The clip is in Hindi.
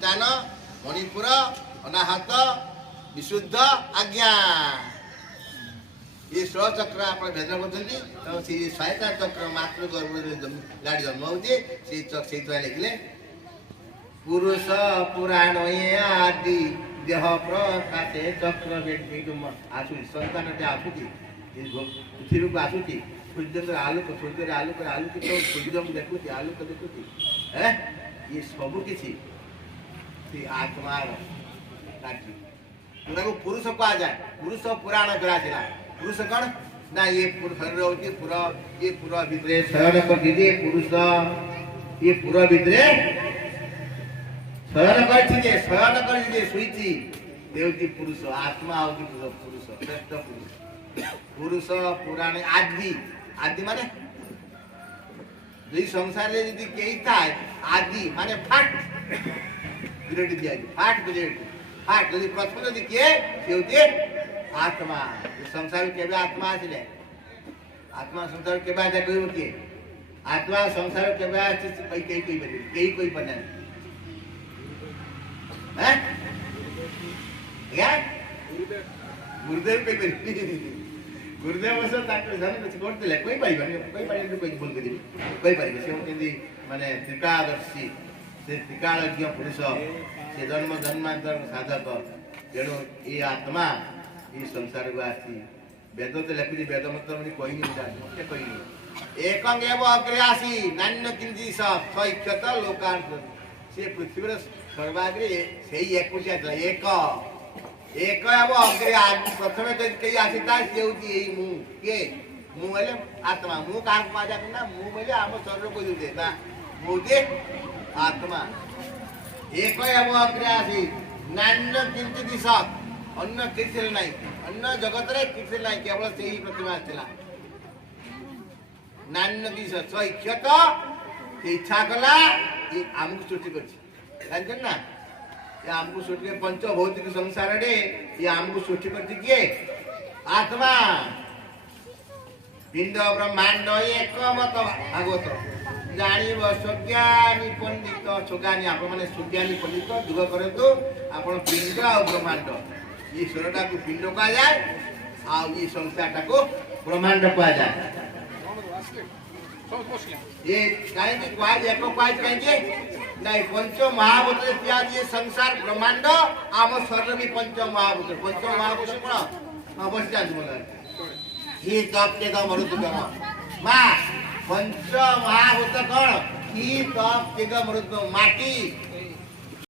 अधिष्ठान मणिपुर अनाहत विशुद्ध आज्ञा ये 16 चक्र आप भेद करते तो सी 100टा चक्र मातृ गर्भ गाड़ी जन्म होती से लिखले पुरुष पुराण आदि देह प्रकाशे चक्र आसु संतान आसुची पृथ्वी को आसुची सूर्य आलोक सूर्य आलोक आलोकित सूर्य को देखुची आलोक देखुची ये सब किसी आत्मा को पुरुष कह जाए पुरुष पुराण कराला पुरुष कौन ना ये शरीर होती पूरा ये पूरा भितरे शयन कर दीजिए पुरुष ये पूरा भितरे शयन कर दीजिए सुईची देवती पुरुष आत्मा होती पुरुष श्रेष्ठ पुरुष पुरुष पुराण आदि आदि माने संसार यदि कई था आदि माने फाट ग्रेड दिया फाट ग्रेड फाट यदि प्रथम यदि किए होती आत्मा संसार के आत्मा आसिले आत्मा संसार के बाद कोई होती आत्मा संसार के बाद कई कोई बने हैं क्या गुरुदेव गुरुदेव बस करते कोई बोल कर कोई पारे से होती माने त्रिकादर्शी से त्रिकालज्ञ पुरुष से जन्म जन्मांतर साधक तेणु ये आत्मा ये संसार को आसी वेद तो लिखुची वेद मतलब कोई नहीं कोई नहीं एकंग एव अग्रे आसी नान्य किंची सैक्षत लोकांत से पृथ्वी सर्वाग्रे से एक एक एक एव अग्रे प्रथम कई आसीता से होती मु के मु बोले आत्मा मु क्या मजा करना मु बोले आम शरीर को दे ना मुझे आत्मा एक एव अग्रे आसी नान्य किंचित सत् अन्य किसी नहीं अन्य जगत रे किसी नहीं केवल से ही प्रतिमा आसला नान्य दिस स्वइच्छत इच्छा कला ये आमको सृष्टि करछि जानछन ना ये आमको सृष्टि पंच भौतिक संसार रे ये आमको सृष्टि करछि के आत्मा पिंड ब्रह्मांड एक मत भागवत जानिब सुज्ञानी पंडित सुज्ञानी आप माने सुज्ञानी पंडित दुख करतु आपण पिंड और ब्रह्मांड ईश्वरटा को पिंड कहा जाए आ ये संसारटा को ब्रह्मांड कहा जाए ये कहीं क्वाज एको क्वाज कहेंगे नहीं पंच महाभूत इत्यादि ये संसार ब्रह्मांड आम शरीर भी पंच महाभूत कौन अवश्य बोला ही तप के दम मरुत मां पंच महाभूत कौन ही तप के दम मरुत माटी